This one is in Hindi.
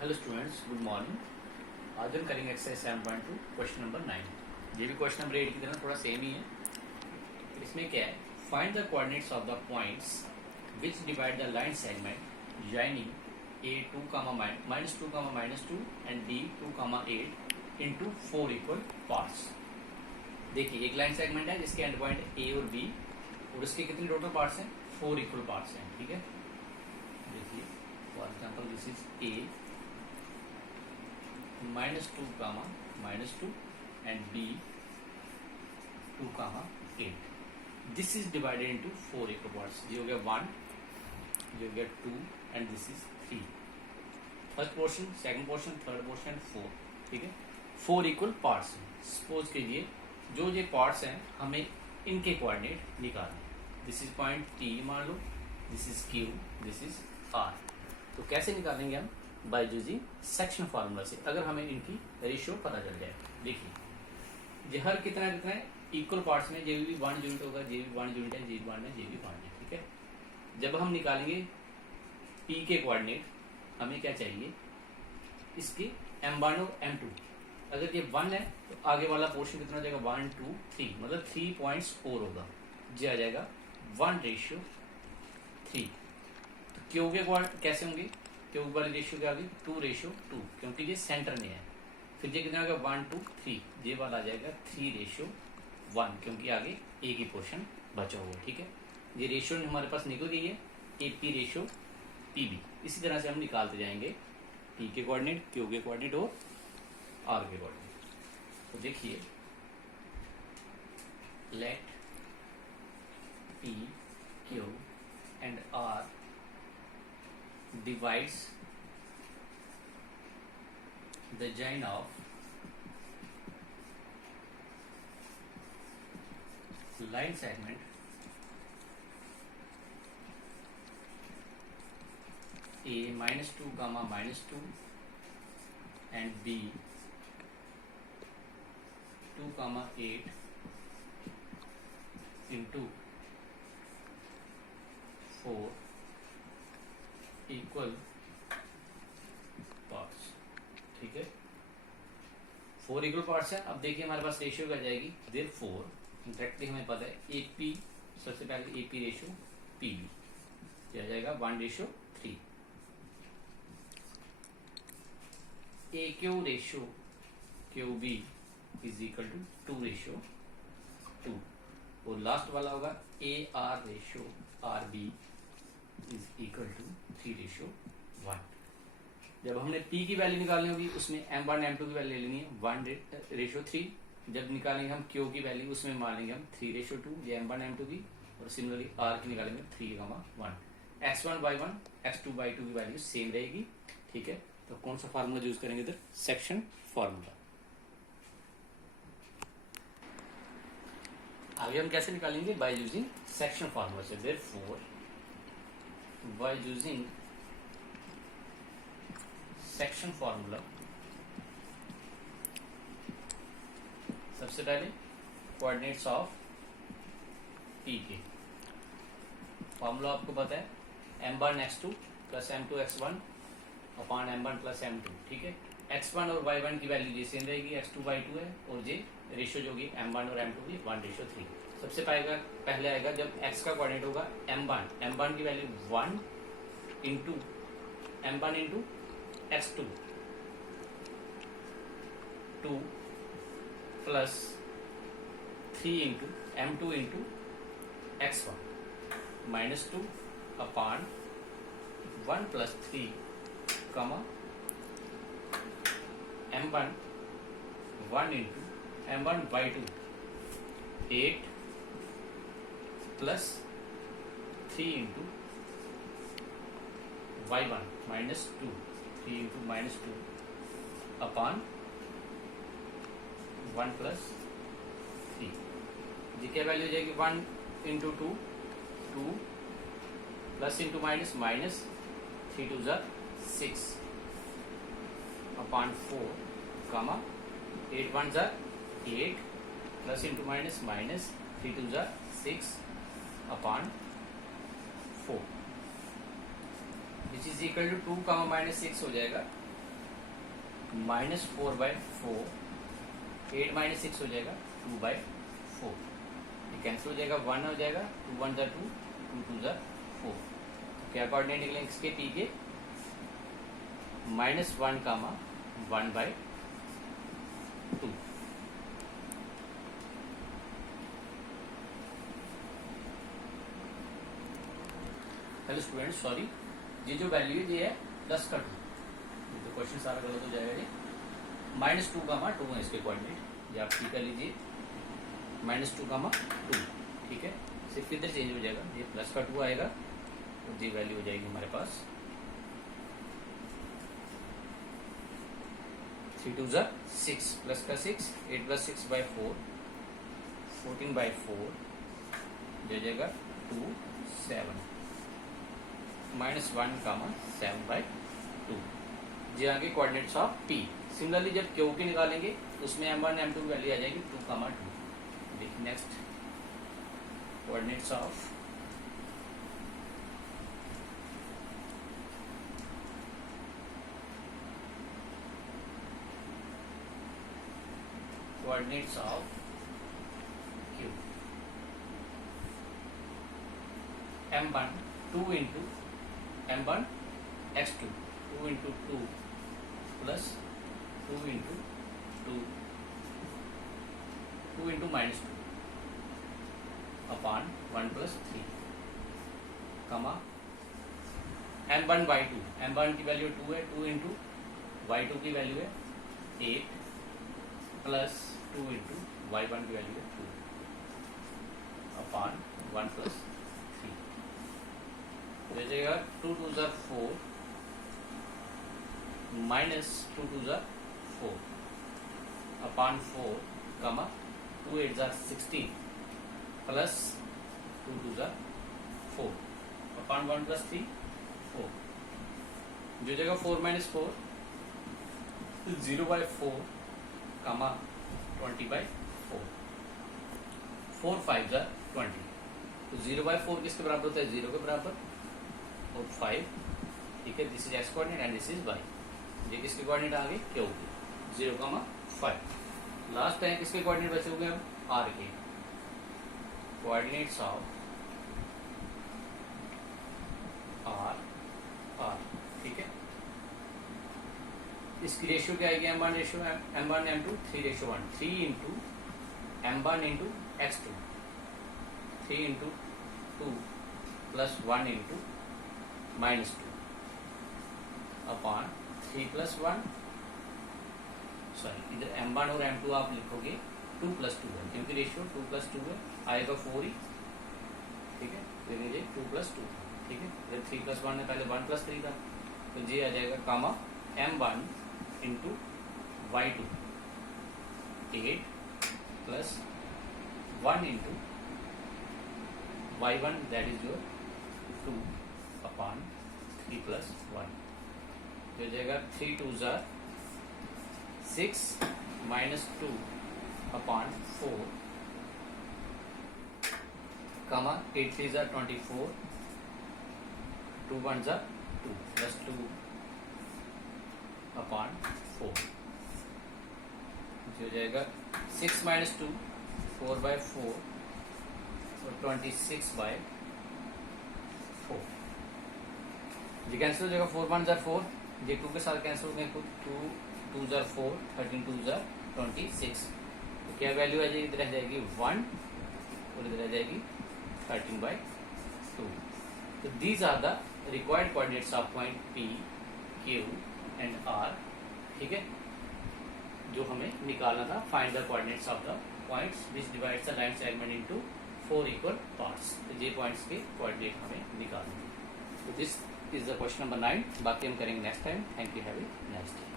Hello students, good morning. आज हम करेंगे एक्सरसाइज 7.2 क्वेश्चन नंबर 9। ये भी क्वेश्चन नंबर 8 की तरह थोड़ा सेम ही है। इसमें क्या है, find the coordinates of the points which divide the line segment joining A 2 -2 and B 2 8 into 4 equal parts. देखिए, एक लाइन सेगमेंट है जिसके एंड पॉइंट ए और बी, और उसके कितने टोटल पार्ट्स हैं? 4 इक्वल पार्ट्स हैं। ठीक है, देखिए for example this is a -2 and b 2 8. This is divided into 4 equal parts. ये हो गया 1, ये हो गया 2 and this is 3. First portion, second portion, third portion, 4. ठीक है, 4 इक्वल पार्ट्स। सपोज कीजिए जो ये पार्ट्स हैं हमें इनके कोऑर्डिनेट निकालने। दिस इज पॉइंट T मान लो, this is Q, this is R। तो कैसे निकालेंगे हम? बाय यूजिंग सेक्शन फार्मूला से, अगर हमें इनकी रेशियो पता चल जाए। देखिए, ये हर कितना इक्वल पार्ट्स में, ये भी 1 यूनिट होगा, ये भी 1 यूनिट है, ये भी 1 है, ये भी 1 है। ठीक है, जब हम निकालेंगे P के कोऑर्डिनेट, हमें क्या चाहिए? इसकी M1 और M2। अगर ये 1 है तो आगे वाला पोर्शन कितना हो जाएगा? 1 2 3, मतलब 3.4 होगा। ये आ जाएगा 1:3। तो क्यू के कोऑर्डिनेट कैसे होंगे? क्यू वाली रेशियो क्या आ गई? 2:2, क्योंकि ये सेंटर में है। फिर ये कितना आ गया? 1 2 3, ये वाला आ जाएगा 3:1, क्योंकि आगे एक ही पोर्शन बचा हुआ है। ठीक है, ये रेशियो हमारे पास निकल गई है, AP रेशियो PB। इसी तरह से हम निकालते जाएंगे P के कोऑर्डिनेट, Q के कोऑर्डिनेट और R के कोऑर्डिनेट। तो देखिए, let P, Q and R divides the join of line segment A -2, -2 and B 2, 8 into 4 equal parts. ठीक है, 4 इक्वल पार्ट्स है। अब देखिए हमारे पास रेशियो क्या जाएगी? देयरफॉर डायरेक्टली हमें पता है AP, सबसे पहले AP रेशियो PB क्या जाएगा? 1:3। AQ ratio QB is equal to 2:2, और लास्ट वाला होगा AR ratio RB is equal to 3:1। जब हमने P की वैल्यू निकालनी होगी, उसमें M1 M2 की वैल्यू ले लेनी है 1:3। जब निकालेंगे हम Q की वैल्यू, उसमें मान लेंगे हम 3:2, ये M1 M2 की, और सिमिलरली R की निकालेंगे 3, 1। X1/1 X2/2 की वैल्यू सेम रहेगी। ठीक है, तो कौन सा फार्मूला यूज करेंगे इधर? Section formula. आगे हम कैसे निकालेंगे? बाय यूजिंग सेक्शन फार्मूला से। Therefore by using section formula, सबसे पहले कोऑर्डिनेट्स ऑफ P के फॉर्मूला आपको पता है, M1 X2 plus M2 X1 upon M1 plus M2। ठीक है, X1 और Y1 की वैल्यू ये सेम रहेगी, X2/2 है, और ये रेशियो जो होगी M1 और M2 की 1:3। सबसे पहले आएगा जब x का कोऑर्डिनेट होगा M1 की value 1 into M1 into X2, 2 plus 3 into M2 into X1 -2 upon 1 plus 3 M1 1 into M1/2 8 plus 3 into Y1 -2, 3 into -2 upon 1 plus 3। जी क्या वैल्यू हो जाएगी? 1 into 2, 2 plus into minus, 3 2 6 upon 4, 8 1 8 plus into minus, 3 2 6 upon 4, which is equal to 2, -6 हो जाएगा -4/4, 8 - 6 हो जाएगा 2/4, ये कैंसिल हो जाएगा, 1 हो जाएगा, 2 1 2, 2 2 4। क्या कोऑर्डिनेट निकलेंगे इसके पी के? -1, 1/2। हेलो स्टूडेंट, सॉरी, ये जो वैल्यू है ये है 10 का 2, तो क्वेश्चन सारा गलत हो जाएगा। ये -2, 2 है इसके कोऑर्डिनेट, ये आप ठीक कर लीजिए, -2, 2, ठीक है। सिर्फ इधर चेंज हो जाएगा, ये प्लस का 2 आएगा, तो ये वैल्यू हो जाएगी हमारे पास 3 2 6, प्लस का 6, 8 + 6/4, 14/4, हो जाएगा 2 7, -1, 7/2। जी आगे कोऑर्डिनेट्स ऑफ पी। सिमिलरली जब क्यू की निकालेंगे उसमें m1 m2 की वैल्यू आ जाएगी 2, 2। देखिए next coordinates of Q, m1 2 into m1 x2, 2 into 2 plus 2 into 2, 2 into -2 upon 1 + 3, कमा m1/2, m1 की वैल्यू 2 है, 2 into y2 की वैल्यू है 8 प्लस 2 into y1 की वैल्यू है 2 अपॉन 1 + 3, हो जाएगा 2 2 4, -2 2 4 अपॉन 4, 2 8 16 प्लस 2 2 4 अपॉन 1 + 3 4, जो जगह 4 - 4 0/4, 20/4, 4 5 20, तो 0/4 किसके बराबर होता है? 0 के बराबर, और 5, ठीक है। This is X coordinate and this is Y. ये किसके कोऑर्डिनेट आ गए? क्यू के, 0, 5। लास्ट है किसके कोऑर्डिनेट बचे हुए? अब आर के कोऑर्डिनेट्स ऑफ आर, ठीक है। इसकी रेशियो क्या आएगी? m1 ratio m1 m2 3:1, 3 into m1 into x2, 3 into 2 plus 1 into -2 upon 3 + 1, sorry इधर m1 और m2 आप लिखोगे 2 + 2 है, क्योंकि रेशियो 2 + 2 है, आएगा 4 ही, ठीक है। तो लीजिए 2 + 2, ठीक है। इधर 3 + 1 है, पहले 1 + 3 था, तो ये आ जाएगा m1 into y2 8 plus 1 into y1, that is your 2 upon 3 + 1, तो हो जाएगा 3 2 6 -2 upon 4, 8 3 24, 2 1 2 plus 2 अपॉन 4, हो जाएगा 6 - 2 4/4 और 26/4, ये कैंसिल हो जाएगा, 4 1 4, ये 2 के साथ कैंसिल हो गए, 2 2 4, 13 2 26, तो क्या वैल्यू आ जाएगी? इधर रह जाएगी 1 और इधर रह जाएगी 13/2। तो these are the required coordinates of point P, Q and R, ठीक है, जो हमें निकालना था। Find the coordinates of the points which divides the line segment into 4 equal parts, तो ये पॉइंट्स के कोऑर्डिनेट हमें निकालने हैं। तो this is the question number 9, बाकी हम करेंगे next time. Thank you, have a nice day.